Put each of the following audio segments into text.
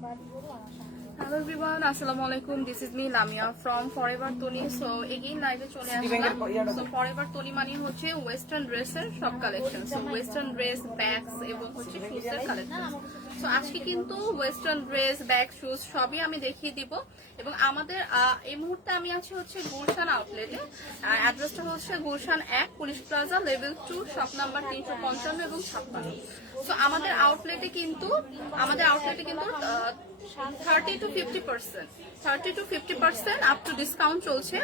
Hello everyone আসসালামু আলাইকুম this is me Lamia from forever Tony so again লাইভে চলে আসলাম। সো ফরএভার টনি মানে হচ্ছে ওয়েস্টার্ন ড্রেসের সব collection so western dress bags এবং হচ্ছে শুজের কালেকশন আজকে কিন্তু ওয়েস্টার্ন ড্রেস ব্যাগ শুজ সবই আমি দেখিয়ে দিব। এবং আমাদের এই মুহূর্তে আমি আছি হচ্ছে গুলশান আউটলেটে অ্যাড্রেসটা হচ্ছে গুলশান এক, police plaza level two shop number তিনশো পঞ্চান্ন এবং ছাপ্পান্ন। তো আমাদের আউটলেটে কিন্তু, আমাদের আউটলেটে কিন্তু thirty to fifty percent. Thirty to fifty percent up to discount চলছে।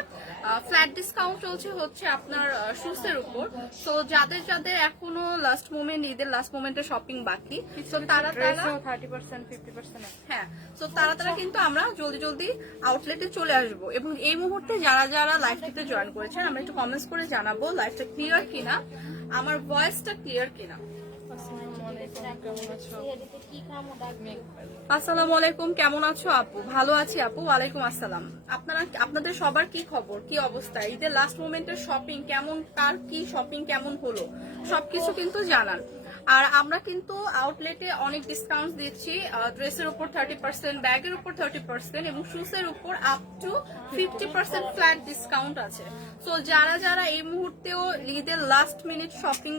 ফ্ল্যাট ডিসকাউন্ট চলছে হচ্ছে আপনার শুসের উপর। তো যাদের যাদের এখনও লাস্ট মোমেন্ট ঈদের লাস্ট মোমেন্টে শপিং বাকি তো তারা তারা থার্টি পার্সেন্ট ফিফটি পার্সেন্ট হ্যাঁ তো তারা তারা কিন্তু আমরা জলদি জলদি আউটলেটে চলে আসব। এবং এই মুহূর্তে যারা যারা লাইফটিতে জয়েন করেছেন আমরা একটু কমেন্টস করে জানাব লাইফটা ক্লিয়ার কিনা আমার ভয়েসটা ক্লিয়ার কিনা। আসসালামু আলাইকুম কেমন আছো আপু? ভালো আছি আপু, ওয়ালাইকুম আসসালাম। আপনারা আপনাদের সবার কি খবর? কি অবস্থা? ঈদের লাস্ট মোমেন্টের শপিং কেমন? কার কি শপিং কেমন সবকিছু কিন্তু জানান আর আমরা কিন্তু আউটলেটে অনেক ডিসকাউন্ট দিচ্ছি ড্রেসের উপর থার্টি পার্সেন্ট ব্যাগের উপর থার্টি পার্সেন্ট এবং শুজের উপর up to fifty percent flat discount আছে। তো যারা যারা এই মুহূর্তেও ঈদের লাস্ট মিনিট শপিং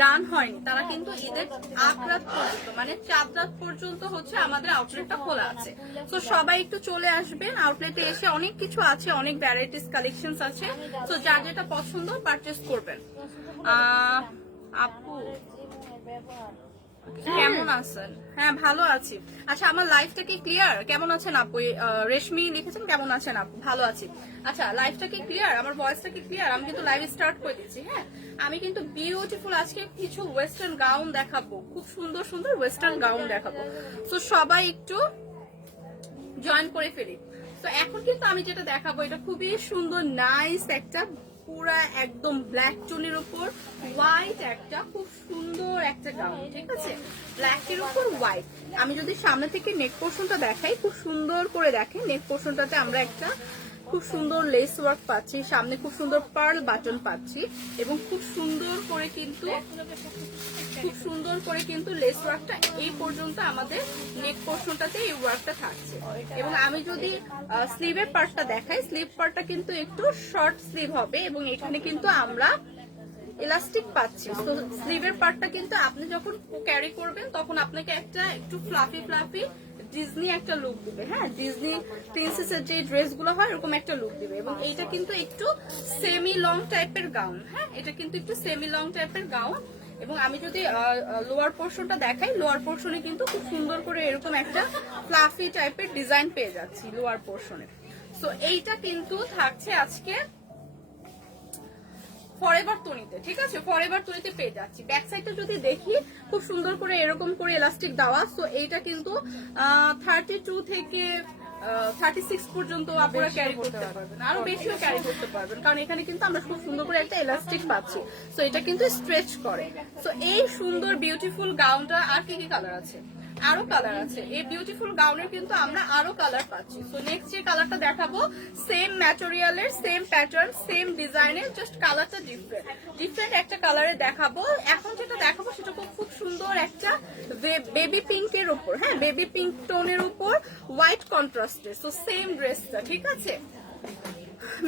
ডান হয়নি, তারা কিন্তু ঈদের আগ রাত পর্যন্ত মানে চার রাত পর্যন্ত হচ্ছে আমাদের আউটলেটটা খোলা আছে। তো সবাই একটু চলে আসবেন আউটলেটে এসে অনেক কিছু আছে, অনেক ভ্যারাইটিস কালেকশন আছে। তো যা যেটা পছন্দ পারচেস করবেন। আপু কেমন আছেন? হ্যাঁ ভালো আছি। আচ্ছা আমার লাইফটা কি ক্লিয়ার কেমন আছেন আপু? রেশমি লিখেছেন, কেমন আছেন আপু? ভালো আছি। আচ্ছা লাইফটা কি ক্লিয়ার আমার ভয়েসটা কি ক্লিয়ার আমি কিন্তু লাইভ স্টার্ট করে দিচ্ছি হ্যাঁ? আমি কিন্তু বিউটিফুল আজকে কিছু ওয়েস্টার্ন গাউন দেখাবো। খুব সুন্দর সুন্দর ওয়েস্টার্ন গাউন দেখাবো। তো সবাই একটু জয়েন করে ফেলি। তো এখন কিন্তু আমি যেটা দেখাবো, এটা খুবই সুন্দর নাইস একটা পুরা একদম ব্ল্যাক টোনের উপর হোয়াইট একটা খুব সুন্দর একটা গাউন ঠিক আছে? ব্ল্যাক এর উপর হোয়াইট আমি যদি সামনে থেকে নেক পোর্শনটা দেখাই, খুব সুন্দর করে দেখে নেক পোর্শনটাতে আমরা একটা খুব সুন্দর লেস ওয়ার্ক পাচ্ছি, সামনে খুব সুন্দর পার্ল বাটন পাচ্ছি এবং খুব সুন্দর করে কিন্তু, খুব সুন্দর করে কিন্তু লেস ওয়ার্কটা এই পর্যন্ত আমাদের নেক পোর্শনটাতে এই ওয়ার্কটা থাকছে। এবং আমি যদি স্লিভের পার্টটা দেখাই স্লিভ পার্টটা কিন্তু একটু শর্ট স্লিভ হবে এবং এখানে কিন্তু আমরা ইলাস্টিক পাচ্ছি। তো স্লিভের পার্টটা কিন্তু আপনি যখন ক্যারি করবেন, তখন আপনাকে একটা একটু ফ্লাফি ফ্লাফি ডিজনি একটা লুক দিবে হ্যাঁ? ডিজনি প্রিন্সেসের যে ড্রেসগুলো হয় এরকম একটা লুক দিবে। এবং এইটা কিন্তু একটু সেমি লং টাইপের গাউন হ্যাঁ? এটা কিন্তু একটু সেমি লং টাইপের গাউন এবং আমি যদি লোয়ার পোর্শনটা দেখাই লোয়ার পোর্শনে কিন্তু খুব সুন্দর করে এরকম একটা ফ্লাফি টাইপের ডিজাইন পেয়ে যাচ্ছি লোয়ার পোর্শনে সো এইটা কিন্তু থাকছে আজকে ফরএভার তনিতে ঠিক আছে? ফরএভার তনিতে পেয়ে যাচ্ছি। ব্যাক সাইডটা যদি দেখি খুব সুন্দর করে এরকম করে এলাস্টিক দেওয়া সো এইটা কিন্তু থার্টি টু থেকে থার্টি সিক্স পর্যন্ত আপনারা ক্যারি করতে পারবেন। আরও বেশিও ক্যারি করতে পারবেন। কারণ এখানে কিন্তু আমরা খুব সুন্দর করে একটা এলাস্টিক পাচ্ছি। সো এটা কিন্তু স্ট্রেচ করে। সো এই সুন্দর বিউটিফুল গাউনটা আর কি কি কালার আছে? আরও কালার আছে। এই বিউটিফুল গাউনের কিন্তু আমরা আরও কালার পাচ্ছি। সো নেক্সট যে কালারটা দেখাবো সেম ম্যাটেরিয়ালের সেম প্যাটার্ন সেম ডিজাইনের জাস্ট কালারটা ডিফারেন্ট ডিফারেন্ট একটা কালারে দেখাবো। এখন যেটা দেখাবো, সেটা খুব সুন্দর একটা বেবি পিঙ্কের উপর হ্যাঁ বেবি পিঙ্ক টোনের উপর হোয়াইট কন্ট্রাস্টে সো সেম ড্রেসটা ঠিক আছে?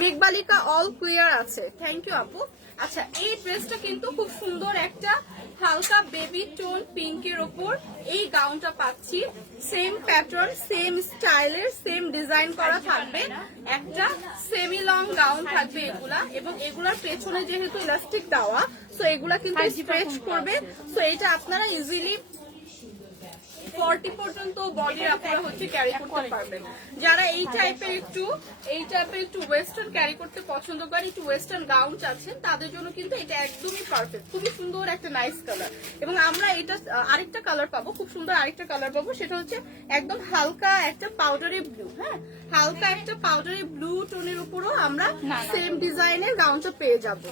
মেঘবালিকা অল ক্লিয়ার আছে। থ্যাংক ইউ আপু। আচ্ছা এই ড্রেসটা কিন্তু খুব সুন্দর একটা হালকা বেবি টোন পিঙ্কের ওপর এই গাউনটা পাচ্ছি। সেম প্যাটার্ন সেম স্টাইলের সেম ডিজাইন করা থাকবে। একটা সেমি লং গাউন থাকবে এগুলা এবং এগুলার পেছনে যেহেতু ইলাস্টিক দেওয়া তো এগুলা কিন্তু স্ট্রেচ করবে। তো এটা আপনারা ইজিলি ফর্টি পর্যন্ত বডির আপনারা হচ্ছে ক্যারি করতে পারবেন। যারা এই টাইপের একটু এই টাইপের একটু ওয়েস্টার্ন ক্যারি করতে পছন্দ করেন একটু ওয়েস্টার্ন গাউন চাচ্ছেন তাদের জন্য কিন্তু এটা একদমই পারফেক্ট খুবই সুন্দর একটা নাইস কালার এবং আমরা এটা আরেকটা কালার পাবো খুব সুন্দর আরেকটা কালার পাবো সেটা হচ্ছে একদম হালকা একটা পাউডারি ব্লু হ্যাঁ? হালকা একটা পাউডারি ব্লু টোনের উপরও আমরা সেম ডিজাইনের গাউনটা পেয়ে যাব।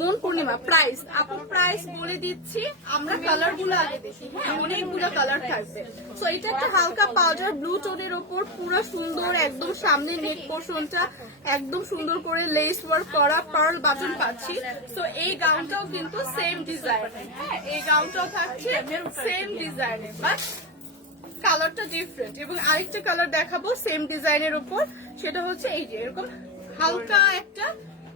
মন পূর্ণিমা প্রাইস আপু প্রাইস বলে দিচ্ছি, আমরা কালারগুলো আগে দেখি হ্যাঁ? অনেকগুলো কালার থাকবে। তো এটা একটা হালকা পাউডার ব্লু টোনের ওপর, পুরো সুন্দর, একদম সামনে নেক পোর্শনটা একদম সুন্দর করে লেস ওয়ার্ক করা পার্ল বাটন পাচ্ছি। তো এই গাউনটাও কিন্তু সেম ডিজাইন হ্যাঁ? এই গাউনটাও থাকছে সেম ডিজাইনের বাট কালারটা ডিফারেন্ট এবং আরেকটা কালার দেখাবো সেম ডিজাইনের উপর সেটা হচ্ছে এই যে, এরকম হালকা একটা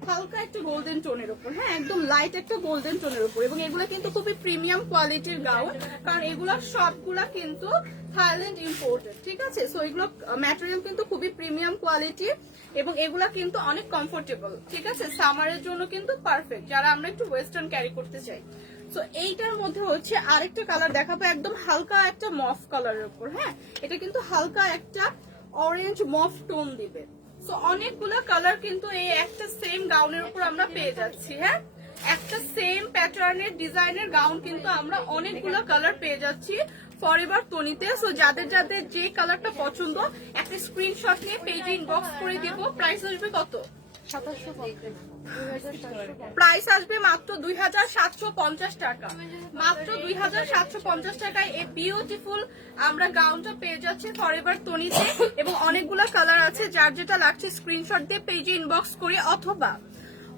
হালকা একটা গোল্ডেন টোনের উপর হ্যাঁ একদম লাইট একটা গোল্ডেন টোনের উপর। এবং এগুলো কিন্তু খুবই প্রিমিয়াম কোয়ালিটির গাউন কারণ এগুলো সবগুলা কিন্তু থাইল্যান্ড ইম্পোর্টেড ঠিক আছে? সো এগুলো ম্যাটেরিয়াল কিন্তু খুবই প্রিমিয়াম কোয়ালিটি এবং এগুলা কিন্তু অনেক কমফোর্টেবল ঠিক আছে? সামারের জন্য কিন্তু পারফেক্ট যারা আমরা একটু ওয়েস্টার্ন ক্যারি করতে চাই। তো এইটার মধ্যে হচ্ছে আরেকটা কালার দেখাবো, একদম হালকা একটা মফ কালারের উপর হ্যাঁ? এটা কিন্তু হালকা একটা অরেঞ্জ মফ টোন দিবে। সো অনেকগুলো কালার কিন্তু এই একটা সেম গাউনের উপর আমরা পেয়ে যাচ্ছি হ্যাঁ? একটা সেম প্যাটার্নের ডিজাইনের গাউন কিন্তু আমরা অনেকগুলো কালার পেয়ে যাচ্ছি ফরএভার তনিতে সো যাদের যাদের যে কালারটা পছন্দ, একটা স্ক্রিনশট নিয়ে পেজে ইনবক্স করে দিব। প্রাইস আসবে কত? প্রাইস আসবে মাত্র দুই হাজার সাতশো পঞ্চাশ টাকা। মাত্র দুই হাজার সাতশো পঞ্চাশ টাকায় এই বিউটিফুল আমরা গাউনটা পেয়ে যাচ্ছি ফরএভার তনিতে এবং অনেকগুলো কালার আছে, যার যেটা লাগছে স্ক্রিনশট দিয়ে পেজে ইনবক্স করে অথবা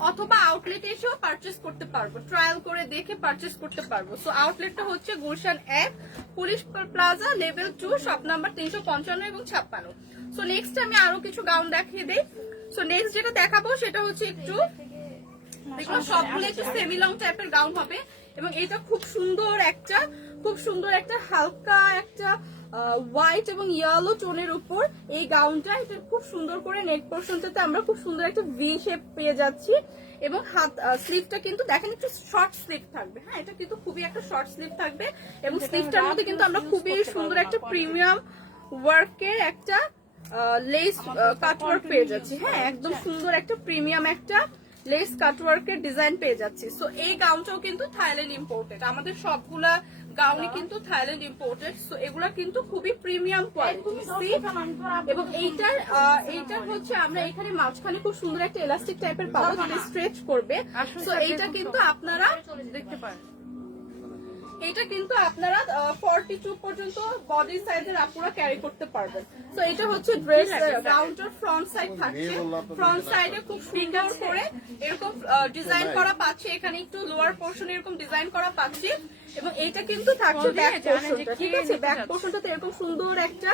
অথবা আউটলেট এসেও পারচেস করতে পারব ট্রায়াল করে দেখে পারচেস করতে পারব। সো আউটলেটটা হচ্ছে গুলশান এক, police plaza level two shop number তিনশো পঞ্চান্ন এবং ছাপ্পান্ন। সো নেক্সট আমি আরও কিছু গাউন দেখিয়ে দিই। সো নেক্সট যেটা দেখাবো সেটা হচ্ছে একটু এগুলো সবগুলো একটু সেমি লং টাইপের গাউন হবে এবং এটা খুব সুন্দর একটা খুব সুন্দর একটা হালকা একটা হোয়াইট এবং ইয়েলো টোনের উপর এই গাউনটা এটা খুব সুন্দর করে নেক পোর্শনটাতে আমরা খুব সুন্দর একটা ভি শেপ পেয়ে যাচ্ছি এবং হাত স্লিভটা কিন্তু দেখেন একটু শর্ট স্লিভ থাকবে। হ্যাঁ এটা কিন্তু খুবই একটা শর্ট স্লিভ থাকবে এবং স্লিভটার মধ্যে কিন্তু আমরা খুবই সুন্দর একটা প্রিমিয়াম ওয়ার্কের একটা লেস কাটওয়ার্ক পেয়ে যাচ্ছি। হ্যাঁ একদম সুন্দর একটা প্রিমিয়াম একটা লেস কাটওয়ার্কের ডিজাইন পেয়ে যাচ্ছি। সো এই গাউনটাও কিন্তু থাইল্যান্ড ইম্পোর্টেড আমাদের সবগুলা গাউনই কিন্তু থাইল্যান্ড ইম্পোর্টেড সো এগুলা কিন্তু খুবই প্রিমিয়াম কোয়ালিটি এবং এইটার এইটার হচ্ছে আমরা এখানে মাঝখানে খুব সুন্দর একটা এলাস্টিক টাইপের পাবো যেটা স্ট্রেচ করবে। সো এইটা কিন্তু আপনারা দেখতে পারেন। এটা কিন্তু আপনারা ফর্টি টু পর্যন্ত বডি সাইজের আপনারা ক্যারি করতে পারবেন। তো এটা হচ্ছে ড্রেস গাউনটার ফ্রন্ট সাইড থাকছে। ফ্রন্ট সাইডে খুব সুন্দর করে এরকম ডিজাইন করা পাচ্ছি। এখানে একটু লোয়ার পোর্শন এরকম ডিজাইন করা পাচ্ছি। এবং এইটা কিন্তু থাকছে ব্যাক পোর্শনটা ঠিক আছে? ব্যাক পোর্শনটাতে এরকম সুন্দর একটা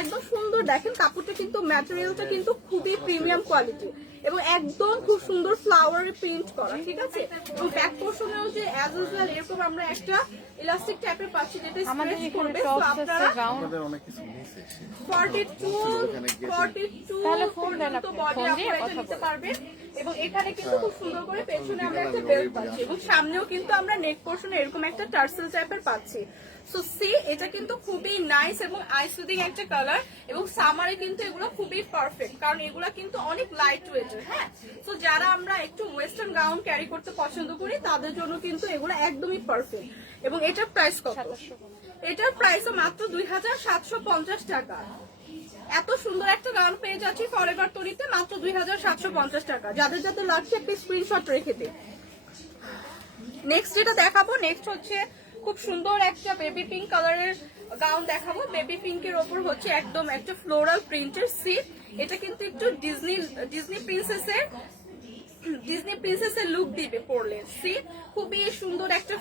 একদম সুন্দর দেখেন কাপড়টা কিন্তু ম্যাটেরিয়ালটা কিন্তু খুবই প্রিমিয়াম কোয়ালিটি এবং একদম খুব সুন্দর ফ্লাওয়ারে প্রিন্ট করা ঠিক আছে? এবং ব্যাক পোর্শনেও যে অ্যাজ ইউজুয়াল এরকম আমরা একটা ইলাস্টিক টাইপের পাচ্ছি যেটা স্ট্রেচ করবে তো আপনারা আমাদের অনেক কিছু মিস 42 42 তাহলে ফোন দেন আপনি, বডি ফোন দিয়ে আপনারা কথা নিতে পারবেন। এবং এখানে কিন্তু খুব সুন্দর করে পেছনে আমরা একটা বেল্ট পাচ্ছি এবং সামনেও কিন্তু আমরা নেক পোর্শনে এরকম একটা টার্সেল টাইপের পাচ্ছি। সো সি এটা কিন্তু খুবই নাইস এবং আইসুদিং একটা কালার এবং সামারে কিন্তু এগুলো খুবই পারফেক্ট কারণ এগুলো কিন্তু অনেক লাইট ওয়েটের হ্যাঁ? তো যারা আমরা একটু ওয়েস্টার্ন গাউন ক্যারি করতে পছন্দ করি, তাদের জন্য কিন্তু এগুলো একদমই পারফেক্ট এবং এটার প্রাইস কত? এটার প্রাইসও মাত্র দুই হাজার সাতশো পঞ্চাশ টাকা। এত সুন্দর একটা গান পেয়ে যাচ্ছি ফরেভার তরিতে, মাত্র দুই হাজার সাতশো পঞ্চাশ টাকা। যাদের যাদের লাগছে একটা স্ক্রিনশট রেখে দিই নেক্সট যেটা দেখাবো নেক্সট হচ্ছে খুব সুন্দর একটা বেবি পিঙ্ক কালারের গাউন দেখাবো। বেবি পিঙ্কের ওপর হচ্ছে একদম একটা ফ্লোরাল প্রিন্টের সিট এটা কিন্তু একটু ডিজনি ডিজনি প্রিন্সেসের ডিজনি প্রিন্সেসের লুক দিবে পড়লে সি খুবই সুন্দর একটা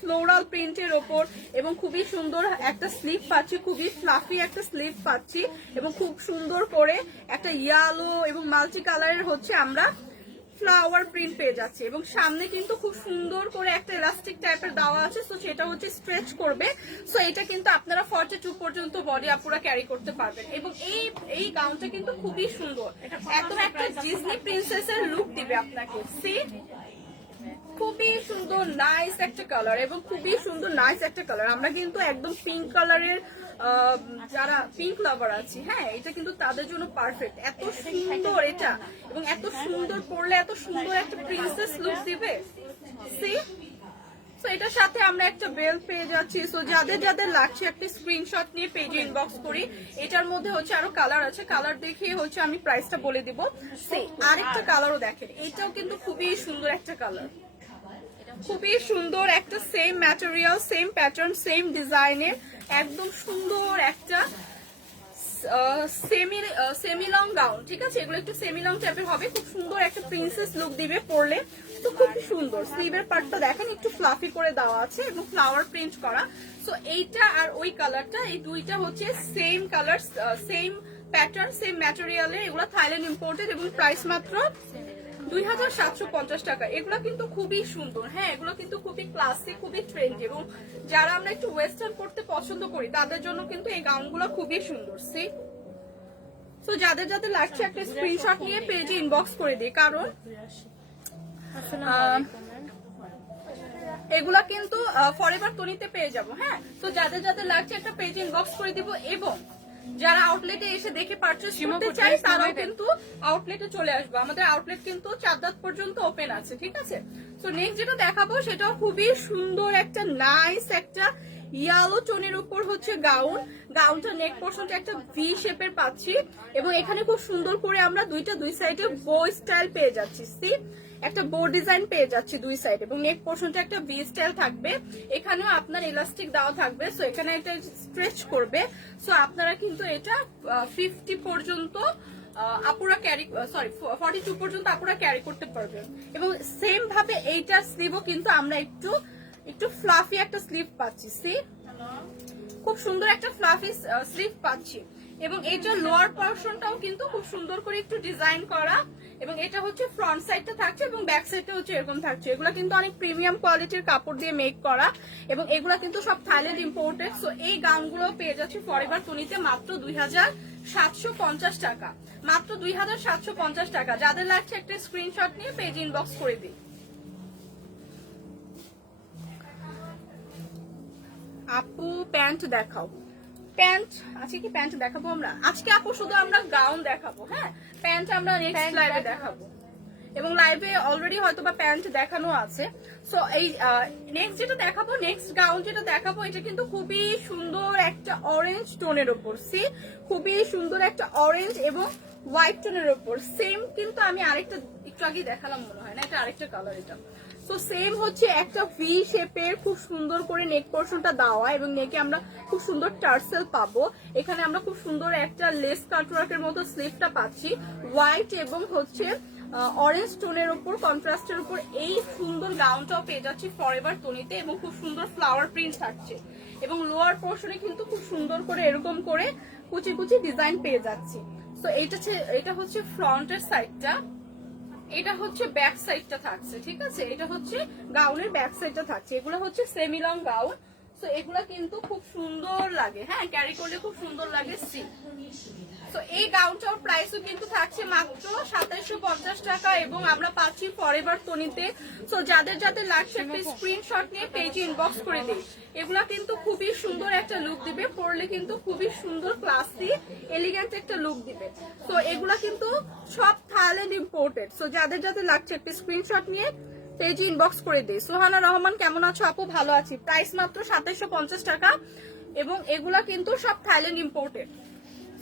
ফ্লোরাল প্রিন্টের ওপর এবং খুবই সুন্দর একটা স্লিপ পাচ্ছি, খুবই ফ্লাফি একটা স্লিপ পাচ্ছি এবং খুব সুন্দর করে একটা ইয়ালো এবং মাল্টি কালারের হচ্ছে আমরা ফ্লাওয়ার প্রিন্ট পেয়ে যাচ্ছে এবং সামনে কিন্তু খুব সুন্দর করে একটা এলাস্টিক টাইপের দেওয়া আছে, তো সেটা হচ্ছে স্ট্রেচ করবে। সো এটা কিন্তু আপনারা ফর্টি টু পর্যন্ত বডি আপুরা ক্যারি করতে পারবেন এবং এই এই গাউনটা কিন্তু খুবই সুন্দর। একদম একটা ডিজনি প্রিন্সেসের লুক দিবে আপনাকে। সি খুবই সুন্দর নাইস একটা কালার এবং খুবই সুন্দর নাইস একটা কালার আমরা কিন্তু একদম পিঙ্ক কালারের যারা পিঙ্ক লাভার আছি হ্যাঁ এটা কিন্তু তাদের জন্য পারফেক্ট এত সুন্দর এটা। এবং এত সুন্দর পরলে এত সুন্দর একটা প্রিন্সেস লুক দিবে। সি এটার সাথে আমরা একটা বেল পেয়ে যাচ্ছি। সো যাদের যাদের লাগছে, একটা স্ক্রিনশট নিয়ে পেজে ইনবক্স করি। এটার মধ্যে হচ্ছে আরও কালার আছে। কালার দেখিয়ে হচ্ছে আমি প্রাইসটা বলে দিব। আরেকটা কালারও দেখেন। এটাও কিন্তু খুবই সুন্দর একটা কালার খুবই সুন্দর একটা same material same pattern same ডিজাইনের একদম সুন্দর একটা সেমি সেমি লং গাউন ঠিক আছে? এগুলো একটু সেমি লং টাইপের হবে। খুব সুন্দর একটা প্রিন্সেস লুক দিবে পরলে। তো খুব সুন্দর। স্লিভের পার্টটা দেখেন, একটু ফ্লাফি করে দেওয়া আছে এবং ফ্লাওয়ার প্রিন্ট করা। সো এইটা আর ওই কালারটা এই দুইটা হচ্ছে same colour same pattern same ম্যাটেরিয়ালের এগুলো থাইল্যান্ড ইম্পোর্টেড এবং প্রাইস মাত্র দুই হাজার সাতশো পঞ্চাশ টাকা। এগুলো কিন্তু খুবই সুন্দর হ্যাঁ এগুলো কিন্তু খুবই ক্লাসিক খুবই ট্রেন্ডি এবং যারা আমরা একটু ওয়েস্টার্ন করতে পছন্দ করি, তাদের জন্য কিন্তু এই গাউনগুলো খুবই সুন্দর সি তো যাদের যাদের লাগছে একটা স্ক্রিনশট নিয়ে পেজে ইনবক্স করে দিই, কারণ এগুলা কিন্তু ফরএভার তনিতে পেয়ে যাব হ্যাঁ? তো যাদের যাদের লাগছে একটা পেজ ইনবক্স করে দিব এবং যারা আউটলেটে এসে দেখে পারচেস করতে চাই তারাও কিন্তু আউটলেটে চলে আসবে। আমাদের আউটলেট কিন্তু চাঁদাত পর্যন্ত ওপেন আছে ঠিক আছে? তো নেক্সট যেটা দেখাবো সেটাও খুবই সুন্দর একটা নাইস একটা ইয়ালো টোনের উপর হচ্ছে গাউন গাউনটা নেক পোর্শনটা একটা ভি শেপের পাচ্ছি। এবং এখানে খুব সুন্দর করে আমরা দুইটা দুই সাইডে বো স্টাইল পেয়ে যাচ্ছি। সি একটা বো ডিজাইন পেয়ে যাচ্ছি দুই সাইড এবং নেক পোর্শনটা একটা ভি স্টাইল থাকবে। এখানেও আপনার ইলাস্টিক দেওয়া থাকবে। সো এখানে এটা স্ট্রেচ করবে। সো আপনারা কিন্তু এটা ফিফটি পর্যন্ত আপুরা ক্যারি সরি ফর্টি টু পর্যন্ত আপুরা ক্যারি করতে পারবেন। এবং সেম ভাবে এইটার স্লিভও কিন্তু আমরা একটু একটু ফ্লাফি একটা স্লিভ পাচ্ছি। সি খুব সুন্দর একটা ফ্লাফি স্লিভ পাচ্ছি। এবং এইটার লোয়ার পোর্শনটাও কিন্তু খুব সুন্দর করে একটু ডিজাইন করা। এবং এটা হচ্ছে ফ্রন্ট সাইডটা থাকছে এবং ব্যাক সাইডটা হচ্ছে এরকম থাকছে। এগুলো কিন্তু অনেক প্রিমিয়াম কোয়ালিটির কাপড় দিয়ে মেক করা এবং এগুলো কিন্তু সব থাইল্যান্ড ইম্পোর্টেড সো এই গাউনগুলো পেয়ে যাচ্ছে ফরএভার তুনিতে মাত্র দুই হাজার সাতশো পঞ্চাশ টাকা। মাত্র দুই হাজার সাতশো পঞ্চাশ টাকা। যাদের লাগছে একটা স্ক্রিনশট নিয়ে পেজ ইনবক্স করে দিই আপু প্যান্ট দেখাও। প্যান্ট আছে কি প্যান্ট দেখাবো আমরা? আজকে আপু শুধু আমরা গাউন দেখাবো হ্যাঁ? প্যান্ট আমরা নেক্সট লাইভে দেখাবো। এবং লাইভে অলরেডি হয়তো বা প্যান্ট দেখানো আছে। সো এই নেক্সট যেটা দেখাবো নেক্সট গাউন যেটা দেখাবো এটা কিন্তু খুবই সুন্দর একটা অরেঞ্জ টোনের ওপর সি খুবই সুন্দর একটা অরেঞ্জ এবং হোয়াইট টোনের ওপর সেম কিন্তু আমি আরেকটা একটু আগে দেখালাম মনে হয় না এটা আরেকটা কালার এটা। তো সেম হচ্ছে একটা ভি শেপের খুব সুন্দর করে নেক পোর্শনটা দেওয়া এবং নেকে আমরা খুব সুন্দর টার্সেল পাবো। এখানে আমরা খুব সুন্দর একটা লেস কাটওয়ার্কের মতো স্লিভটা পাচ্ছি। হোয়াইট এবং হচ্ছে অরেঞ্জ টোনের উপর কন্ট্রাস্টের উপর এই সুন্দর গাউনটাও পেয়ে যাচ্ছি ফরএভার তনিতে এবং খুব সুন্দর ফ্লাওয়ার প্রিন্ট থাকছে। এবং লোয়ার পোর্শনে কিন্তু খুব সুন্দর করে এরকম করে কুচি কুচি ডিজাইন পেয়ে যাচ্ছি। তো হচ্ছে- এটা হচ্ছে ফ্রন্টের সাইডটা এটা হচ্ছে ব্যাক সাইডটা থাকছে, ঠিক আছে? এটা হচ্ছে গাউনের ব্যাক সাইডটা থাকছে। এগুলো হচ্ছে সেমি লং গাউন তো এগুলা কিন্তু খুব সুন্দর লাগে। হ্যাঁ ক্যারি করলে খুব সুন্দর লাগে সি তো এই গাউনটার প্রাইসও কিন্তু থাকছে মাত্র সাতাইশো পঞ্চাশ টাকা এবং আমরা পাচ্ছি ফরএভার তনিতে। তো যাদের যাদের লাগছে একটা স্ক্রিনশট নিয়ে পেজে ইনবক্স করে দিই এগুলা কিন্তু খুবই সুন্দর একটা লুক দিবে, পরলে কিন্তু খুবই সুন্দর ক্লাসি এলিগেন্ট একটা লুক দিবে। তো এগুলা কিন্তু সব থাইল্যান্ড ইম্পোর্টেড সো যাদের যাদের লাগছে একটা স্ক্রিনশট নিয়ে পেজে ইনবক্স করে দিই সোহানা রহমান, কেমন আছো আপু? ভালো আছি। প্রাইস মাত্র সাতাইশো টাকা এবং এগুলা কিন্তু সব থাইল্যান্ড ইম্পোর্টেড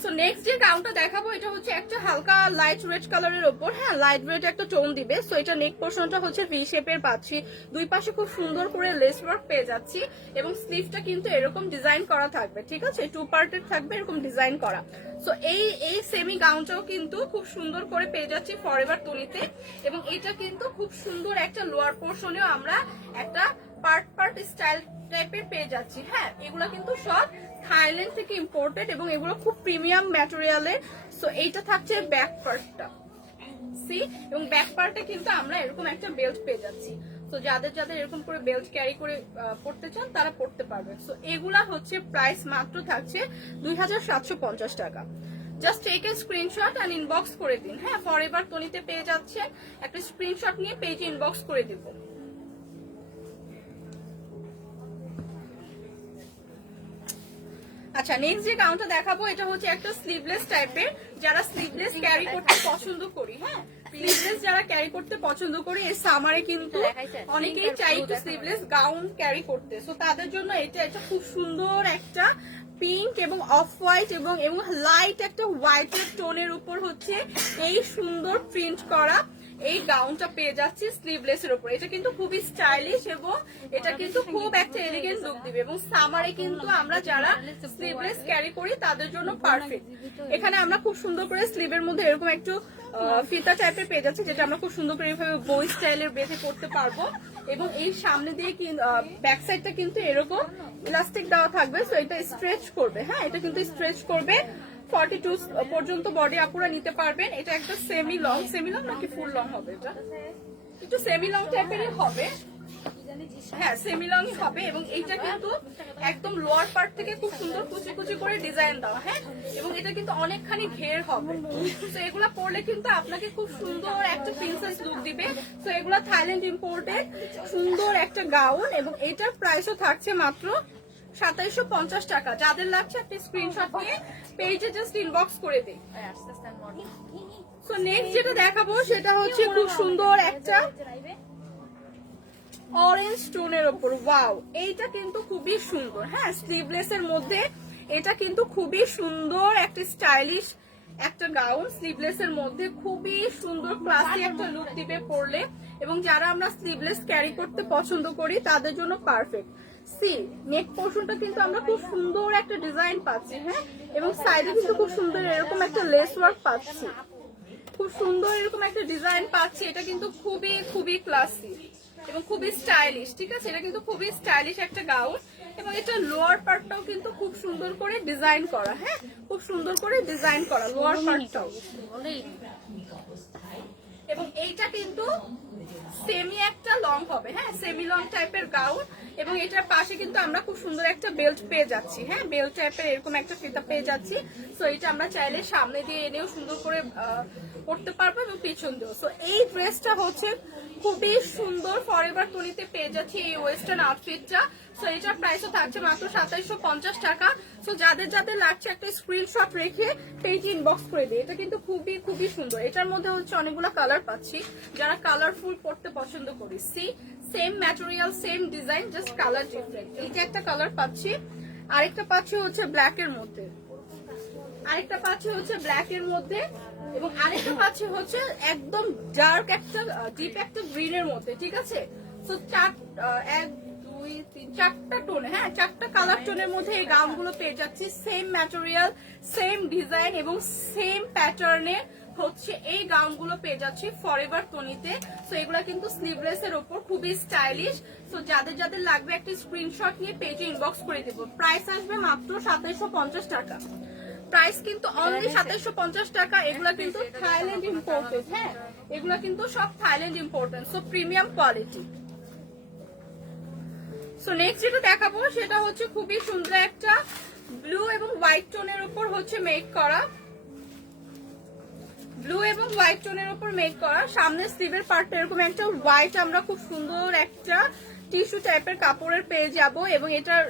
সো নেক্সট যে গাউনটা দেখাবো, এটা হচ্ছে একটা হালকা লাইট রেড কালারের ওপর। হ্যাঁ লাইট রেড একটা টোন দিবে। সো এটা নেক পোর্শনটা হচ্ছে ভি শেপের পাচ্ছি। দুই পাশে খুব সুন্দর করে লেস ওয়ার্ক পেয়ে যাচ্ছি এবং স্লিভটা কিন্তু এরকম ডিজাইন করা থাকবে, ঠিক আছে? টু পার্টের থাকবে, এরকম ডিজাইন করা। সো এই এই সেমি গাউনটাও কিন্তু খুব সুন্দর করে পেয়ে যাচ্ছি ফরএভার তুলিতে এবং এটা কিন্তু খুব সুন্দর একটা লোয়ার পোর্শনেও আমরা একটা পার্ট পার্ট স্টাইল টাইপের পেয়ে যাচ্ছি। হ্যাঁ এগুলো কিন্তু সব থাইল্যান্ড থেকে ইম্পোর্টেড এবং এগুলো খুব প্রিমিয়াম ম্যাটেরিয়ালের সো এইটা থাকছে ব্যাক পার্টটা সি এবং ব্যাক পার্টে কিন্তু আমরা এরকম একটা বেল্ট পেয়ে যাচ্ছি। তো যাদের যাদের এরকম করে বেল্ট ক্যারি করে পড়তে চান, তারা পড়তে পারবে। সো এগুলা হচ্ছে প্রাইস মাত্র থাকছে দুই হাজার সাতশো পঞ্চাশ টাকা। Just take a screenshot and inbox করে দিন। হ্যাঁ ফর এবার তনিতে পেয়ে যাচ্ছে একটা স্ক্রিনশট নিয়ে পেজে ইনবক্স করে দিব। আচ্ছা নেক্সট যে গাউনটা দেখাবো এটা হচ্ছে একটা স্লিভলেস টাইপের যারা স্লিভলেস ক্যারি করতে পছন্দ করি হ্যাঁ? স্লিভলেস যারা ক্যারি করতে পছন্দ করি এই সামারে কিন্তু অনেকেই চাই একটু স্লিভলেস গাউন ক্যারি করতে। সো তাদের জন্য এটা একটা খুব সুন্দর একটা পিঙ্ক এবং অফ হোয়াইট এবং এবং লাইট একটা হোয়াইটের টোনের উপর হচ্ছে এই সুন্দর প্রিন্ট করা এই গাউনটা পেয়ে যাচ্ছি স্লিভলেস এর উপর। এটা কিন্তু খুবই স্টাইলিশ এবং এটা কিন্তু খুব একটা এলিগেন্ট লুক দিবে। এবং সামারে কিন্তু আমরা যারা স্লিভলেস ক্যারি করি, তাদের জন্য পারফেক্ট এখানে আমরা খুব সুন্দর করে স্লিভের মধ্যে এরকম একটু ফিতা টাইপের পেয়ে যাচ্ছে, যেটা আমরা খুব সুন্দর করে এভাবে বই স্টাইলের বেঁধে পড়তে পারব। এবং এই সামনে দিয়ে ব্যাক সাইডটা কিন্তু এরকম ইলাস্টিক দেওয়া থাকবে সো এটা স্ট্রেচ করবে। হ্যাঁ এটা কিন্তু স্ট্রেচ করবে। ফর্টি টু পর্যন্ত বডি আপুরা নিতে পারবেন। এটা একটা সেমি লং সেমি লং নাকি ফুল লং হবে এটা? একটু সেমি লং টাইপেরই হবে। হ্যাঁ সেমি লং হবে এবং এইটা কিন্তু একদম লোয়ার পার্ট থেকে খুব সুন্দর কুচি কুচি করে ডিজাইন দেওয়া হ্যাঁ? এবং এটা কিন্তু অনেকখানি ঘের হবে। তো এগুলা পরলে কিন্তু আপনাকে খুব সুন্দর একটা প্রিন্সেস লুক দিবে। তো এগুলা থাইল্যান্ড ইম্পোর্টেড সুন্দর একটা গাউন এবং এটার প্রাইসও থাকছে মাত্র সাতাইশো পঞ্চাশ টাকা। যাদের লাগছে একটা স্ক্রিনশট নিয়ে পেজে জাস্ট ইনবক্স করে দিই। সো নেক্সট যেটা দেখাবো সেটা হচ্ছে খুব সুন্দর একটা অরেঞ্জ টোনের ওপর। ওয়াও এইটা কিন্তু খুবই সুন্দর। হ্যাঁ স্লিভলেস এর মধ্যে এটা কিন্তু খুবই সুন্দর একটা স্টাইলিশ একটা গাউন স্লিভলেস এর মধ্যে খুবই সুন্দর ক্লাসি একটা লুক দিবে পরলে। এবং যারা আমরা স্লিভলেস ক্যারি করতে পছন্দ করি, তাদের জন্য পারফেক্ট সি নেক পোর্শনটা কিন্তু আমরা খুব সুন্দর একটা ডিজাইন পাচ্ছি হ্যাঁ? এবং সাইডে কিন্তু খুব সুন্দর এরকম একটা লেস ওয়ার্ক পাচ্ছি। খুব সুন্দর এরকম একটা ডিজাইন পাচ্ছি, এটা কিন্তু খুবই খুবই ক্লাসি এবং খুবই স্টাইলিশ ঠিক আছে? এটা কিন্তু খুবই স্টাইলিশ একটা গাউন। এবং এটা লোয়ার পার্টটাও কিন্তু খুব সুন্দর করে ডিজাইন করা হ্যাঁ? খুব সুন্দর করে ডিজাইন করা লোয়ার পার্টটাও এবং এইটা কিন্তু সেমি একটা লং হবে হ্যাঁ? সেমি লং টাইপের গাউন এবং এটার পাশে কিন্তু আমরা খুব সুন্দর একটা বেল্ট পেয়ে যাচ্ছি হ্যাঁ? বেল্ট টাইপের এরকম একটা ফিতা পেয়ে যাচ্ছি। সো এটা আমরা চাইলে সামনে দিয়ে এনেও সুন্দর করে পড়তে পারব এবং পিছন দিয়েও। সো এই ড্রেসটা হচ্ছে খুবই সুন্দর ফরএভার তুলিতে পেয়ে যাচ্ছি এই ওয়েস্টার্ন আউটফিটটা সো এটার প্রাইসও থাকছে মাত্র সাতাইশো পঞ্চাশ টাকা। সো যাদের যাদের লাগছে একটা স্ক্রিনশট রেখে পেজ ইনবক্স করে দিই এটা কিন্তু খুবই খুবই সুন্দর। এটার মধ্যে হচ্ছে অনেকগুলো কালার পাচ্ছি। যারা কালারফুল পড়তে পছন্দ করি। See same material same design just colour different এইটা একটা কালার পাচ্ছি। আরেকটা পাচ্ছি হচ্ছে ব্ল্যাক এর মধ্যে। আরেকটা পাচ্ছি হচ্ছে ব্ল্যাক এর মধ্যে। এবং আরেকটা পাচ্ছি হচ্ছে একদম ডার্ক একটা ডিপ একটা গ্রিন এর মধ্যে, ঠিক আছে? তো চার এক, দুই, তিন, চারটা টোন হ্যাঁ চারটা কালার টোনের মধ্যে এই গাউনগুলো পেয়ে যাচ্ছি। সেম ম্যাটেরিয়াল সেম ডিজাইন এবং সেম প্যাটার্নের হচ্ছে এই গাউনগুলো পেয়ে যাচ্ছি ফরএভার তনিতে সো এগুলা কিন্তু স্লিভলেস এর ওপর খুবই স্টাইলিশ সো যাদের যাদের লাগবে একটা স্ক্রিনশট নিয়ে পেজে ইনবক্স করে দেবো। প্রাইস আসবে মাত্র সাতাইশো টাকা। প্রাইস কিন্তু অনলি সাতাইশো পঞ্চাশ টাকা এগুলা কিন্তু থাইল্যান্ড ইম্পোর্টেড হ্যাঁ। এগুলা কিন্তু সব Thailand imported so premium quality so next যেটা দেখাবো সেটা হচ্ছে খুবই সুন্দর একটা ব্লু এবং হোয়াইট টোনের উপর হচ্ছে মেক করা। ব্লু এবং হোয়াইট টোনের উপর মেক করা। সামনে স্লিভের পার্টটা এরকম একটা হোয়াইট আমরা খুব সুন্দর একটা টিস্যু টাইপের কাপড়ের পেয়ে যাব এবং এটার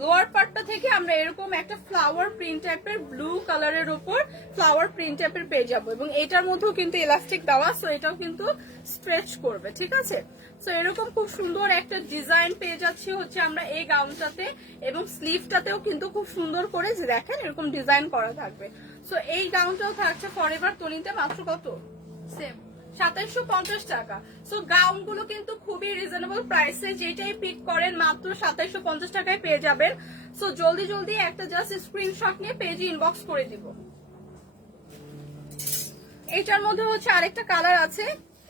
লোয়ার পার্টটা থেকে আমরা এরকম একটা ফ্লাওয়ার প্রিন্ট টাইপের ব্লু কালারের উপর ফ্লাওয়ার প্রিন্ট টাইপের পেয়ে যাব। এবং এটার মধ্যেও কিন্তু ইলাস্টিক দেওয়া সো এটাও কিন্তু স্ট্রেচ করবে, ঠিক আছে? সো এরকম খুব সুন্দর একটা ডিজাইন পেয়ে যাচ্ছি হচ্ছে আমরা এই গাউনটাতে এবং স্লিভটাতেও কিন্তু খুব সুন্দর করে দেখেন এরকম ডিজাইন করা থাকবে। সো এই গাউনটাও থাকছে ফরএভার তনিতে মাত্র কত? সেম সাতাইশো পঞ্চাশ টাকা। সো গাউনগুলো কিন্তু খুবই রিজনেবল প্রাইসে যেটাই পিক করেন মাত্র সাতাইশো পঞ্চাশ টাকায় পেয়ে যাবেন। সো জলদি জলদি একটা জাস্ট স্ক্রিনশট নিয়ে পেজে ইনবক্স করে দিব। এটার মধ্যে হচ্ছে আরেকটা কালার আছে।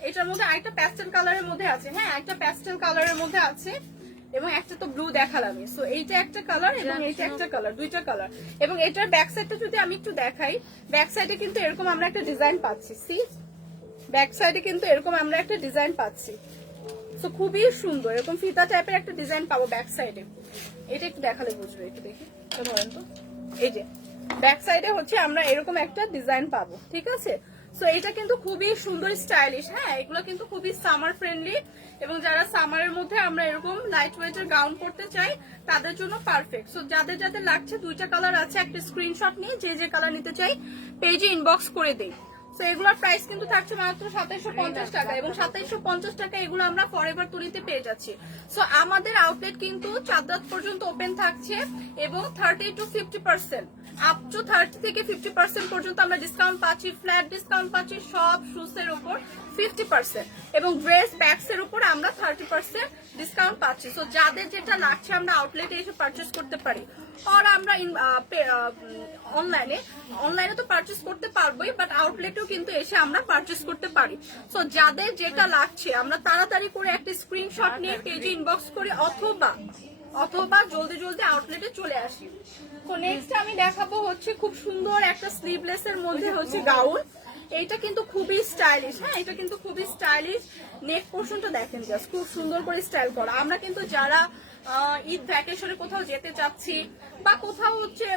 এটার মধ্যে আরেকটা প্যাস্টেল কালারের মধ্যে আছে। হ্যাঁ একটা প্যাস্টেল কালারের মধ্যে আছে এবং একটা তো ব্লু দেখালাম সো এইটা একটা কালার এবং এইটা একটা কালার দুইটা কালার এবং এটার ব্যাক সাইডটা যদি আমি একটু দেখাই ব্যাক সাইডে কিন্তু এরকম আমরা একটা ডিজাইন পাচ্ছি। সি ব্যাক সাইডে কিন্তু এরকম আমরা একটা ডিজাইন পাচ্ছি। তো খুবই সুন্দর। এরকম ফিতা টাইপের একটা ডিজাইন পাবো ব্যাক সাইডে। এটা একটু দেখালে বুঝবে, একটু দেখি। ধরেন তো। এই যে, ব্যাক সাইডে হচ্ছে আমরা এরকম একটা ডিজাইন পাবো, ঠিক আছে? সো এটা কিন্তু খুবই সুন্দর স্টাইলিশ। হ্যাঁ এগুলো কিন্তু খুবই সামার ফ্রেন্ডলি এবং যারা সামারের মধ্যে আমরা এরকম লাইট ওয়েটের গাউন পরতে চাই, তাদের জন্য পারফেক্ট সো যাদের যাদের লাগছে, দুইটা কালার আছে, একটা স্ক্রিনশট নিয়ে যে যে কালার নিতে চাই পেজে ইনবক্স করে দেই। তো এগুলোর প্রাইস কিন্তু থাকছে মাত্র সাতাইশো পঞ্চাশ টাকা এবং সাতাইশো পঞ্চাশ টাকা এগুলো আমরা ফরএভার তুলিতে পেয়ে যাচ্ছি। সো আমাদের আউটলেট কিন্তু চার পর্যন্ত ওপেন থাকছে এবং thirty to fifty percent up to thirty থেকে ফিফটি পার্সেন্ট পর্যন্ত আমরা ডিসকাউন্ট পাচ্ছি ফ্ল্যাট ডিসকাউন্ট পাচ্ছি, সব শুজের উপর ফিফটি পার্সেন্ট এবং ড্রেস ব্যাগস এর উপর আমরা থার্টি পার্সেন্ট ডিসকাউন্ট পাচ্ছি। সো যাদের যেটা লাগছে আমরা আউটলেটে এসে পারচেস করতে পারি। আর আমরা অনলাইনে অনলাইনে তো পারচেস করতে পারবোই বাট আউটলেটেও কিন্তু এসে আমরা পারচেস করতে পারি। সো যাদের যেটা লাগছে, আমরা তাড়াতাড়ি করে একটা স্ক্রিনশট নিয়ে পেজে ইনবক্স করি, অথবা অথবা জলদি জলদি আউটলেটে চলে আসি। তো নেক্সট আমি দেখাবো হচ্ছে খুব সুন্দর একটা স্লিভলেস এর মধ্যে হচ্ছে গাউন। এইটা কিন্তু খুবই স্টাইলিশ হ্যাঁ? এটা কিন্তু খুবই স্টাইলিশ নেক পোর্শনটা দেখেন জাস্ট খুব সুন্দর করে স্টাইল করা। আমরা কিন্তু যারা ঈদ ভ্যাকেশনে কোথাও যেতে চাচ্ছি বা কোথাও হচ্ছে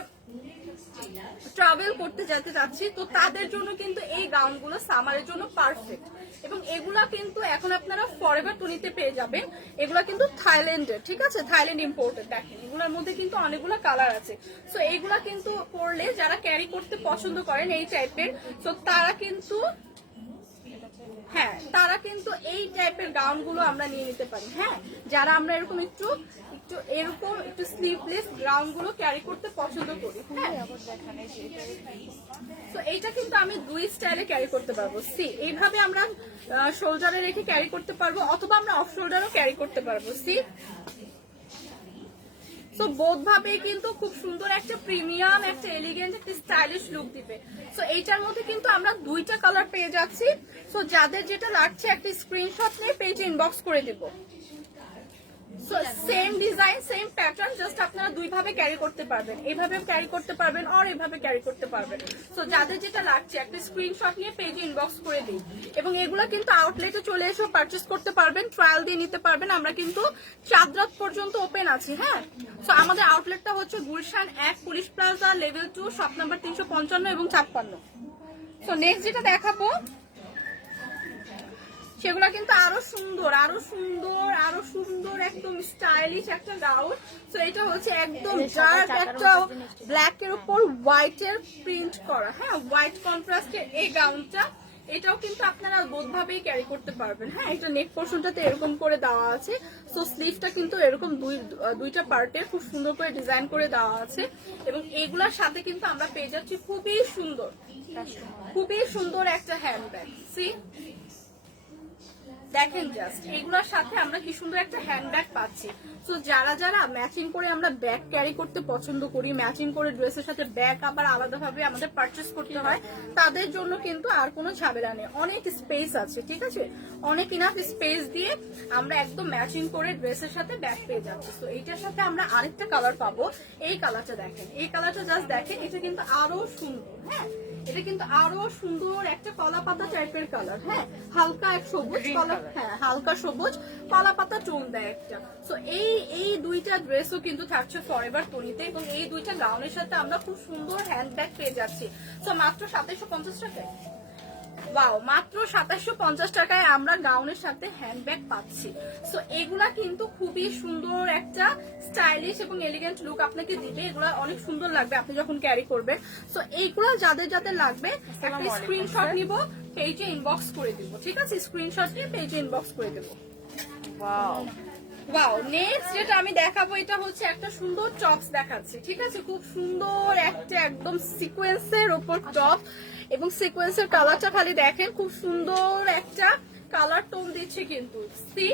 ট্রাভেল করতে যেতে চাচ্ছি তো তাদের জন্য কিন্তু এই গাউনগুলো সামারের জন্য পারফেক্ট এবং এগুলা কিন্তু এখন আপনারা ফরেভার টুনিতে পেয়ে যাবেন। এগুলা কিন্তু থাইল্যান্ডের, ঠিক আছে? থাইল্যান্ড ইম্পোর্টেড দেখেন। এগুলোর মধ্যে কিন্তু অনেকগুলো কালার আছে। সো এগুলা কিন্তু পরলে যারা ক্যারি করতে পছন্দ করেন এই টাইপের সো তারা কিন্তু হ্যাঁ তারা কিন্তু এই টাইপের গাউনগুলো আমরা নিয়ে নিতে পারি। হ্যাঁ যারা আমরা এরকম একটু একটু এরকম, একটু স্লিভলেস গাউনগুলো ক্যারি করতে পছন্দ করি। হ্যাঁ তো এইটা কিন্তু আমি দুই স্টাইলে ক্যারি করতে পারব। সি এইভাবে আমরা শোল্ডারে রেখে ক্যারি করতে পারব, অথবা আমরা অফ শোল্ডারও ক্যারি করতে পারব। সি সো বোধ ভাবে কিন্তু খুব সুন্দর একটা প্রিমিয়াম একটা এলিগেন্ট একটা স্টাইলিশ লুক দিবে। সো এইটার মধ্যে কিন্তু আমরা দুইটা কালার পেয়ে যাচ্ছি। সো যাদের যেটা লাগছে, একটা স্ক্রিনশট নিয়ে পেজে ইনবক্স করে দেবো। So same design same pattern just আপনারা ক্যারি করতে পারবেন। ক্যারি করতে পারবেন আর এইভাবে ক্যারি করতে পারবেন। সো যাদের যেটা লাগছে, একটা স্ক্রিনশট নিয়ে ইনবক্স করে দিন। এবং এগুলো কিন্তু আউটলেটে চলে এসেও পারচেস করতে পারবেন ট্রায়াল দিয়ে নিতে পারবেন। আমরা কিন্তু চাঁদ রাত পর্যন্ত ওপেন আছি হ্যাঁ? সো আমাদের আউটলেটটা হচ্ছে গুলশান এক, police plaza level two shop number তিনশো পঞ্চান্ন এবং ছাপ্পান্ন। সো নেক্সট যেটা দেখাবো সেগুলো কিন্তু আরও সুন্দর আরও সুন্দর আরও সুন্দর একদম স্টাইলিশ একটা গাউন। তো এটা হচ্ছে একদম ডার্ক একটা ব্ল্যাক এর উপর হোয়াইট এর প্রিন্ট করা। হ্যাঁ হোয়াইট কন্ট্রাস্টের এই গাউনটা এটাও কিন্তু আপনারা বোধভাবেই ক্যারি করতে পারবেন। হ্যাঁ এটা নেক পোর্শনটাতে এরকম করে দেওয়া আছে। সো স্লিভটা কিন্তু এরকম দুই দুইটা পার্টে খুব সুন্দর করে ডিজাইন করে দেওয়া আছে। এবং এগুলার সাথে কিন্তু আমরা পেয়ে যাচ্ছি খুবই সুন্দর খুবই সুন্দর একটা হ্যান্ডব্যাগ সি দেখেন জাস্ট এগুলোর সাথে আমরা কি সুন্দর একটা হ্যান্ডব্যাগ পাচ্ছি। তো যারা যারা ম্যাচিং করে আমরা ব্যাগ ক্যারি করতে পছন্দ করি ম্যাচিং করে ড্রেসের সাথে ব্যাগ আবার আলাদাভাবে আমাদের পারচেস করতে হয় তাদের জন্য কিন্তু আর কোনো ঝামেলা নেই। অনেক স্পেস আছে ঠিক আছে? অনেক ইনাফ স্পেস দিয়ে আমরা একদম ম্যাচিং করে ড্রেসের সাথে ব্যাগ পেয়ে যাচ্ছি। তো এইটার সাথে আমরা আরেকটা কালার পাবো। এই কালারটা দেখেন। এই কালারটা জাস্ট দেখেন এটা কিন্তু আরও সুন্দর হ্যাঁ? এটা কিন্তু আরও সুন্দর একটা কলা পাতা টাইপের কালার হ্যাঁ? হালকা এক সবুজ কলা হ্যাঁ হালকা সবুজ কলা পাতা টোন দেয় একটা। তো এই এই দুইটা ড্রেসও কিন্তু থাকছে ফরএভার তনিতে এবং এই দুইটা গাউনের সাথে আমরা খুব সুন্দর হ্যান্ডব্যাগ পেয়ে যাচ্ছি। তো মাত্র সাতাইশো পঞ্চাশ টাকায়। ওয়াও মাত্র সাতাশশো পঞ্চাশ টাকায় আমরা গাউনের সাথে হ্যান্ডব্যাগ পাচ্ছি। সো এগুলা কিন্তু খুবই সুন্দর একটা স্টাইলিশ এবং এলিগেন্ট লুক আপনাকে দিবে। এগুলা অনেক সুন্দর লাগবে আপনি যখন ক্যারি করবেন। সো এইগুলা যাদের যাদের লাগবে একটা স্ক্রিনশট নিব পেজে ইনবক্স করে দিব ঠিক আছে? স্ক্রিনশট নিয়ে পেজে ইনবক্স করে দেবো। ওয়াও নেক্সট যেটা আমি দেখাবো, এটা হচ্ছে একটা সুন্দর টপস দেখাচ্ছি, ঠিক আছে? খুব সুন্দর একটা একদম সিকোয়েন্সের ওপর টপ এবং সিকোয়েন্সের কালারটা খালি দেখেন, খুব সুন্দর একটা কালার টোন দিচ্ছে কিন্তু। সি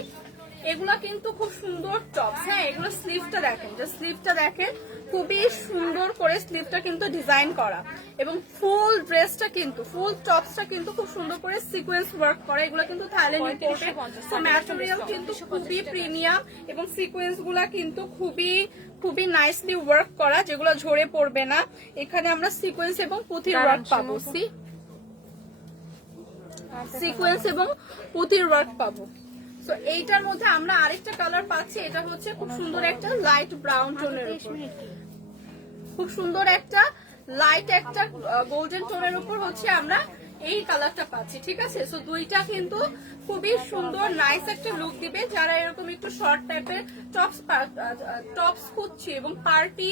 এগুলা কিন্তু খুব সুন্দর টপস হ্যাঁ এগুলো স্লিভটা দেখেন। যে স্লিভটা দেখেন। খুবই সুন্দর করে স্লিভটা কিন্তু ডিজাইন করা। এবং ফুল ড্রেসটা কিন্তু ফুল টপসটা কিন্তু খুব সুন্দর করে সিকোয়েন্স ওয়ার্ক করা। এগুলো কিন্তু থাইল্যান্ড ইম্পোর্টেড তো ম্যাটেরিয়াল কিন্তু খুবই প্রিমিয়াম এবং সিকোয়েন্সগুলা কিন্তু খুবই খুবই নাইসলি ওয়ার্ক করা যেগুলো ঝরে পড়বে না। এখানে আমরা সিকোয়েন্স এবং পুঁথির ওয়ার্ক পাবো। সি সিকোয়েন্স এবং পুঁথির ওয়ার্ক পাবো। তো এইটার মধ্যে আমরা আরেকটা কালার পাচ্ছি এটা হচ্ছে খুব সুন্দর একটা লাইট ব্রাউন টোনের খুব সুন্দর একটা লাইট একটা গোল্ডেন টোনের উপর হচ্ছে আমরা এই কালারটা পাচ্ছি ঠিক আছে? সো দুইটা কিন্তু খুবই সুন্দর নাইস একটা লুক দিবে। যারা এরকম একটু শর্ট টাইপের টপস টপস খুঁজছে এবং পার্টি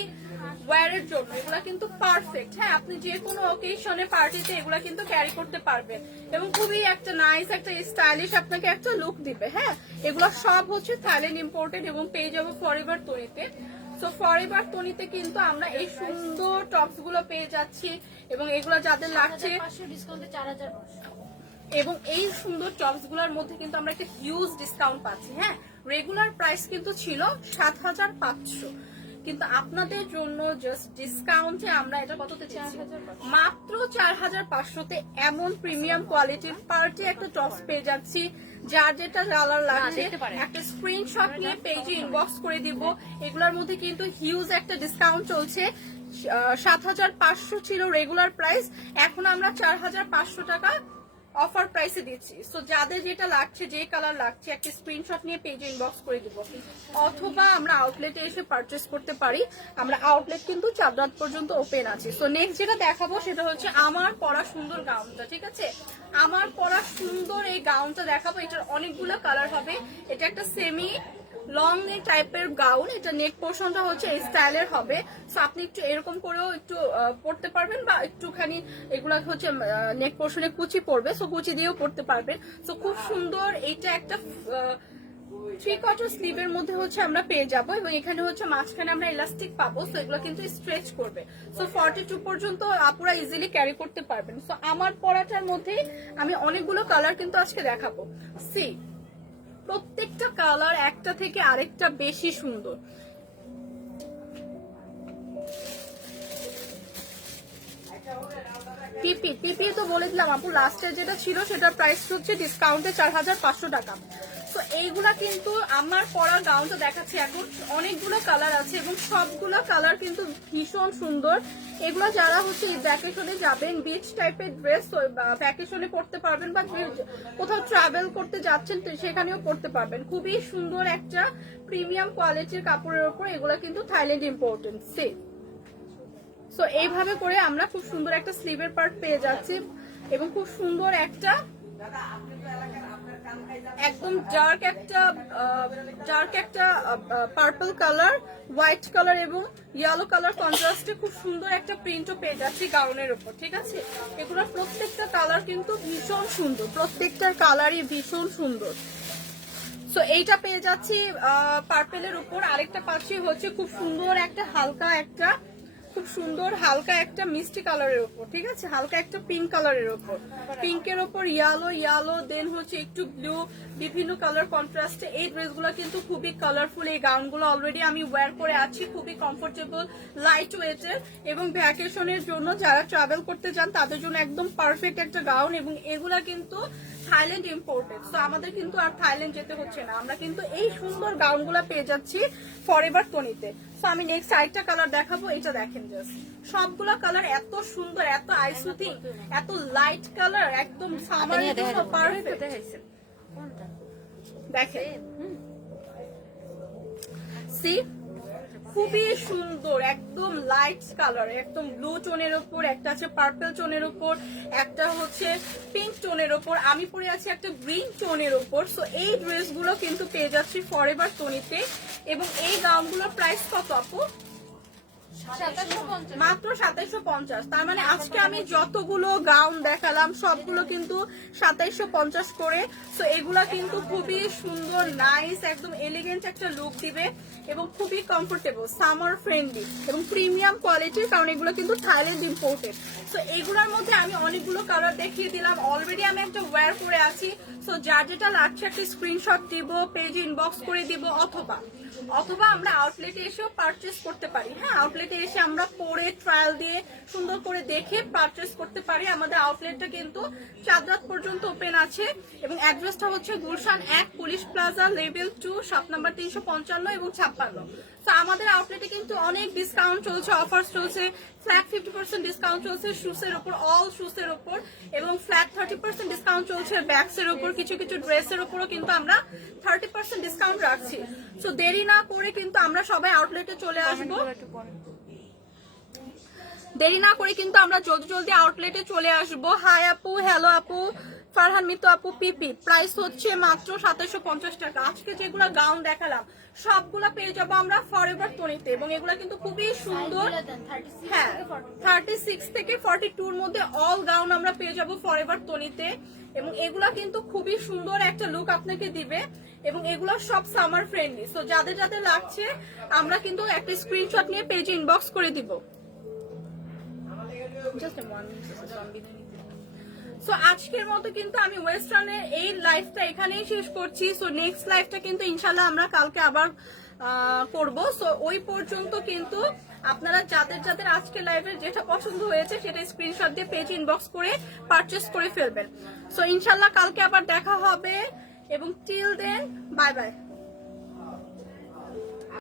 ওয়ারের জন্য, এগুলা কিন্তু পারফেক্ট হ্যাঁ আপনি যে কোনো ওকেশনে পার্টিতে এগুলা কিন্তু ক্যারি করতে পারবেন এবং খুবই একটা নাইস একটা স্টাইলিশ আপনাকে একটা লুক দিবে হ্যাঁ? এগুলো সব হচ্ছে থাইল্যান্ড ইম্পোর্টেড এবং পেয়ে যাব ফরএভার তৈরিতে সো ফরএভার তৈরিতে কিন্তু আমরা এই সুন্দর টপসগুলো পেয়ে যাচ্ছি এবং এগুলো যাদের লাগছে এবং এই সুন্দর টপসগুলোর মধ্যে কিন্তু আমরা একটা হিউজ ডিসকাউন্ট পাচ্ছি হ্যাঁ? রেগুলার প্রাইস কিন্তু ছিল সাত হাজার পাঁচশো। কিন্তু আপনাদের জন্য জাস্ট ডিসকাউন্টে আমরা এটা কততে মাত্র চার হাজার পাঁচশোতে এমন প্রিমিয়াম কোয়ালিটির পার্টি একটা টপস পেয়ে যাচ্ছি যার যেটা কালার লাগছে। একটা স্ক্রিনশট নিয়ে পেজে ইনবক্স করে দিব। এগুলোর মধ্যে কিন্তু হিউজ একটা ডিসকাউন্ট চলছে। সাত হাজার পাঁচশো ছিল রেগুলার প্রাইস এখন আমরা চার হাজার পাঁচশো টাকা অফার প্রাইসে দিচ্ছি। সো যাদের যেটা লাগছে, যে কালার লাগছে, একটা স্ক্রিনশট নিয়ে পেজে ইনবক্স করে দিব। অথবা আমরা আউটলেটে এসে পারচেস করতে পারি। আমরা আউটলেট কিন্তু চার রাত পর্যন্ত ওপেন আছে। সো নেক্সট যেটা দেখাবো সেটা হচ্ছে আমার পরা সুন্দর গাউনটা, ঠিক আছে? আমার পরা সুন্দর এই গাউনটা দেখাবো। এটার অনেকগুলো কালার হবে। এটা একটা সেমি লং নেক টাইপের গাউন এটা নেক পোর্শনটা হচ্ছে এই স্টাইলের হবে। সো আপনি একটু এরকম করেও একটু পরতে পারবেন বা একটুখানি এগুলা হচ্ছে নেক পোর্শনে কুচি পড়বে সো কুচি দিয়েও পড়তে পারবেন। সো খুব সুন্দর এটা একটা থ্রি কোয়ার্টার স্লিভের মধ্যে হচ্ছে আমরা পেয়ে যাব এবং এখানে হচ্ছে মাঝখানে আমরা ইলাস্টিক পাবো সো এগুলো কিন্তু স্ট্রেচ করবে। সো ফর্টি টু পর্যন্ত আপুরা ইজিলি ক্যারি করতে পারবেন। সো আমার পড়াটার মধ্যে আমি অনেকগুলো কালার কিন্তু আজকে দেখাবো। সি প্রত্যেকটা কালার একটা থেকে আরেকটা বেশি সুন্দর। পিপি পিপি তো বলে দিলাম আপু লাস্টের যেটা ছিল সেটার প্রাইস হচ্ছে ডিসকাউন্টে চার হাজার পাঁচশো টাকা। তো এইগুলা কিন্তু আমার পরা গাউনটা দেখাচ্ছি এখন। অনেকগুলো কালার আছে এবং সবগুলো কালার কিন্তু ভীষণ সুন্দর। এগুলো যারা হচ্ছে ভ্যাকেশনে যাবেন বিচ টাইপের ড্রেস ভ্যাকেশনে পড়তে পারবেন বা কোথাও ট্রাভেল করতে যাচ্ছেন সেখানেও পড়তে পারবেন। খুবই সুন্দর একটা প্রিমিয়াম কোয়ালিটির কাপড়ের উপর এগুলো কিন্তু থাইল্যান্ড ইম্পোর্টেন্ট সে সো এইভাবে করে আমরা খুব সুন্দর একটা স্লিভের পার্ট পেয়ে যাচ্ছি এবং খুব সুন্দর একটা একদম ডার্ক একটা ডার্ক একটা পার্পল কালার হোয়াইট কালার এবং ইয়েলো কালার কন্ট্রাস্টে খুব সুন্দর একটা প্রিন্টও পেয়ে যাচ্ছি গাউনের উপর, ঠিক আছে? এগুলোর প্রত্যেকটা কালার কিন্তু ভীষণ সুন্দর, প্রত্যেকটার কালারই ভীষণ সুন্দর। সো এইটা পেয়ে যাচ্ছি পার্পেলের উপর। আরেকটা পাচ্ছি হচ্ছে খুব সুন্দর একটা, হালকা একটা খুব সুন্দর হালকা একটা মিষ্টি কালারের উপর ঠিক আছে? হালকা একটা পিঙ্ক কালারের উপর পিঙ্কের উপর ইয়ালো ইয়ালো দেন হচ্ছে একটু ব্লু বিভিন্ন কালার কন্ট্রাস্টে এই ড্রেসগুলো কিন্তু খুবই কালারফুল এই গাউনগুলো অলরেডি আমি ওয়্যার করে আছি খুবই কমফোর্টেবল লাইট ওয়েটের এবং ভ্যাকেশনের জন্য যারা ট্রাভেল করতে চান তাদের জন্য একদম পারফেক্ট একটা গাউন এবং এগুলা কিন্তু থাইল্যান্ড ইম্পোর্টেড তো আমাদের কিন্তু আর থাইল্যান্ড যেতে হচ্ছে না। আমরা কিন্তু এই সুন্দর গাউনগুলো পেয়ে যাচ্ছি ফরএভার টনিতে তো আমি নেক্সট আরেকটা কালার দেখাবো এটা দেখেন জাস্ট সবগুলো কালার এত সুন্দর এত আইসুথিং এত লাইট কালার একদম সামার নিয়ে দেখেন। পারফেক্ট দেখেন। সি খুবই সুন্দর একদম লাইট কালার একদম ব্লু টোনের ওপর একটা আছে পার্পল টোনের ওপর একটা হচ্ছে পিঙ্ক টোনের ওপর আমি পরে আছি একটা গ্রিন টোনের ওপর সো এই ড্রেসগুলো কিন্তু পেয়ে যাচ্ছি ফর ফরএভার টনিতে এবং এই গাউনগুলোর প্রাইস কত আপু? মাত্র সাতাইশো পঞ্চাশ। তার মানে আজকে আমি যতগুলো গাউন দেখালাম, সবগুলো কিন্তু সাতাইশো পঞ্চাশ করে। তো এগুলা কিন্তু খুবই সুন্দর নাইস একদম এলিগেন্ট একটা লুক দিবে এবং খুবই কমফোর্টেবল সামার ফ্রেন্ডলি এবং প্রিমিয়াম কোয়ালিটির কারণ এগুলো কিন্তু থাইল্যান্ড ইম্পোর্টেড তো এগুলোর মধ্যে আমি অনেকগুলো কালার দেখিয়ে দিলাম। অলরেডি আমি একটা ওয়্যার করে আছি। তো যার যেটা লাগছে একটা স্ক্রিনশট দিব পেজে ইনবক্স করে দিব অথবা অথবা আমরা আউটলেটে এসেও পারচেস করতে পারি। হ্যাঁ আউটলেটে এসে আমরা পরে ট্রায়াল দিয়ে সুন্দর করে দেখে পারচেস করতে পারি। আমাদের আউটলেটটা কিন্তু চাঁদরাত পর্যন্ত ওপেন আছে এবং অ্যাড্রেসটা হচ্ছে গুলশান এক, police plaza level two shop number তিনশো পঞ্চান্ন এবং ছাপ্পান্ন। তো আমাদের আউটলেটে কিন্তু অনেক ডিসকাউন্ট চলছে অফার্স চলছে। ফ্ল্যাট ফিফটি পার্সেন্ট ডিসকাউন্ট চলছে শুসের ওপর অল শুসের ওপর এবং ফ্ল্যাট থার্টি পার্সেন্ট ডিসকাউন্ট চলছে ব্যাগস এর ওপর কিছু কিছু ড্রেসের ওপরও কিন্তু আমরা থার্টি পার্সেন্ট ডিসকাউন্ট রাখছি। তো দেরি না করে কিন্তু আমরা সবাই আউটলেটে চলে আসব। দেরি না করে কিন্তু আমরা জলদি জলদি আউটলেটে চলে আসব। হাই আপু হ্যালো আপু। ফারহান, মিতু আপু, পিপি প্রাইস হচ্ছে মাত্র সাতাশশো পঞ্চাশ টাকা। আজকে যেগুলো গাউন দেখালাম, সবগুলা পেয়ে যাব আমরা ফরএভার তনিতে এবং এগুলা কিন্তু খুবই সুন্দর। হ্যাঁ থার্টি সিক্স থেকে ফর্টি টুর মধ্যে অল গাউন আমরা পেয়ে যাব ফরএভার তনিতে এবং এগুলা কিন্তু খুবই সুন্দর একটা লুক আপনাকে দিবে এবং এগুলো সব সামার ফ্রেন্ডলি সো যাদের যাদের লাগছে, আমরা কিন্তু একটা স্ক্রিনশট নিয়ে পেজে ইনবক্স করে দিব। জাস্ট ওয়ান সো আজকের মতো কিন্তু আমি ওয়েস্টার্নের এই লাইফটা এখানেই শেষ করছি। সো নেক্সট লাইফটা কিন্তু ইনশাল্লাহ আমরা কালকে আবার করব। সো ওই পর্যন্ত কিন্তু আপনারা যাদের যাদের আজকে লাইভে যেটা পছন্দ হয়েছে, সেটা স্ক্রিনশট দিয়ে পেজ ইনবক্স করে পারচেস করে ফেলবেন। সো ইনশাল্লাহ কালকে আবার দেখা হবে। এবং টিল দেন বাই বাই